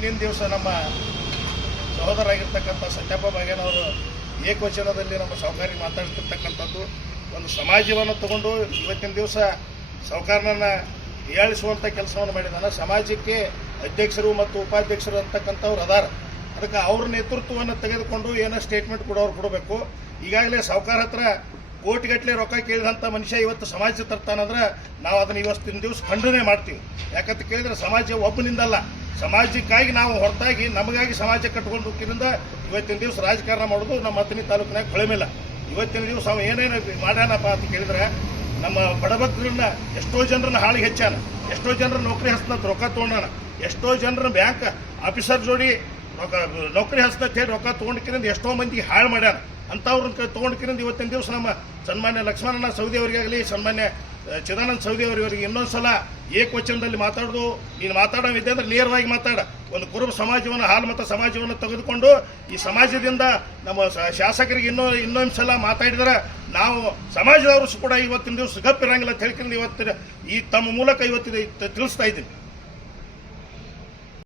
ಹಿಂದಿನ ದಿವಸ ನಮ್ಮ ಸಹೋದರಾಗಿರ್ತಕ್ಕಂಥ ಸತ್ಯಪ್ಪ ಬಾಗೇನವರು ಏಕವಚನದಲ್ಲಿ ನಮ್ಮ ಸಾಹುಕಾರಿಗೆ ಮಾತಾಡ್ತಿರ್ತಕ್ಕಂಥದ್ದು ಒಂದು ಸಮಾಜವನ್ನು ತಗೊಂಡು ಇವತ್ತಿನ ದಿವಸ ಸಾಹುಕಾರನನ್ನ ಏಳಿಸುವಂಥ ಕೆಲಸವನ್ನು ಮಾಡಿದಾನೆ. ಸಮಾಜಕ್ಕೆ ಅಧ್ಯಕ್ಷರು ಮತ್ತು ಉಪಾಧ್ಯಕ್ಷರು ಅಂತಕ್ಕಂಥವ್ರು ಅದಾರ. ಅದಕ್ಕೆ ಅವ್ರ ನೇತೃತ್ವವನ್ನು ತೆಗೆದುಕೊಂಡು ಏನೋ ಸ್ಟೇಟ್ಮೆಂಟ್ ಕೊಡಬೇಕು. ಈಗಾಗಲೇ ಸಾಹುಕಾರ ಹತ್ರ ಕೋಟಿಗಟ್ಟಲೆ ರೊಕ್ಕ ಕೇಳಿದಂಥ ಮನುಷ್ಯ ಇವತ್ತು ಸಮಾಜ ತರ್ತಾನಂದ್ರೆ ನಾವು ಅದನ್ನು ಇವತ್ತಿನ ದಿವಸ ಖಂಡನೆ ಮಾಡ್ತೀವಿ. ಯಾಕಂತ ಕೇಳಿದ್ರೆ ಸಮಾಜ ಒಬ್ಬನಿಂದಲ್ಲ, ಸಮಾಜಕ್ಕಾಗಿ ನಾವು ಹೊರತಾಗಿ ನಮಗಾಗಿ ಸಮಾಜ ಕಟ್ಕೊಂಡು ಹೋಗಿರಿಂದ ಇವತ್ತಿನ ದಿವಸ ರಾಜಕಾರಣ ಮಾಡೋದು ನಮ್ಮ ಹತ್ತನೇ ತಾಲೂಕಿನಾಗ ಕೊಳೆಮಿಲ್ಲ. ಇವತ್ತಿನ ದಿವಸ ಅವ ಏನೇನು ಮಾಡ್ಯಾನಪ್ಪ ಅಂತ ಕೇಳಿದ್ರೆ ನಮ್ಮ ಬಡಬಗ್ಗರನ್ನ ಎಷ್ಟೋ ಜನರನ್ನ ಹಾಳಿಗೆ ಹೆಚ್ಚಾನ, ಎಷ್ಟೋ ಜನರ ನೌಕರಿ ಹಸ್ತಂತ ರೊಕ್ಕ ತೊಗೊಂಡಾನ, ಎಷ್ಟೋ ಜನರ ಬ್ಯಾಂಕ್ ಆಫೀಸರ್ ಜೋಡಿ ನೌಕರಿ ಹಸ್ತಂತ ಹೇಳಿ ರೊಕ್ಕ ತೊಗೊಂಡ್ಕಿರಿಂದ ಎಷ್ಟೋ ಮಂದಿಗೆ ಹಾಳು ಮಾಡ್ಯಾನ. ಅಂಥವ್ರನ್ನ ತೊಗೊಂಡ್ಕಿರಿಂದ ಇವತ್ತಿನ ದಿವಸ ನಮ್ಮ ಸನ್ಮಾನ್ಯ ಲಕ್ಷ್ಮಣನ ಸವದಿ ಅವರಿಗಾಗಲಿ ಸನ್ಮಾನ್ಯ ಚಿದಾನಂದ ಸವದಿ ಅವರಿಗೆ ಇನ್ನೊಂದು ಸಲ ಏಕವಚನದಲ್ಲಿ ಮಾತಾಡೋದು, ನೀನು ಮಾತಾಡೋವಿದ್ದೆ ಅಂದ್ರೆ ನೇರವಾಗಿ ಮಾತಾಡ. ಒಂದು ಕುರುಬ ಸಮಾಜವನ್ನು ಹಾಲು ಮತ್ತು ಸಮಾಜವನ್ನು ತೆಗೆದುಕೊಂಡು ಈ ಸಮಾಜದಿಂದ ನಮ್ಮ ಶಾಸಕರಿಗೆ ಇನ್ನೊಂದು ಸಲ ಮಾತಾಡಿದ್ರೆ ನಾವು ಸಮಾಜದವರು ಕೂಡ ಇವತ್ತಿನ ದಿವಸ ಗಪ್ಪಿರಂಗಿಲ್ಲ ಅಂತ ಹೇಳ್ಕೊಂಡು ಇವತ್ತಿನ ಈ ತಮ್ಮ ಮೂಲಕ ಇವತ್ತಿನ ತಿಳಿಸ್ತಾ ಇದ್ದೀನಿ.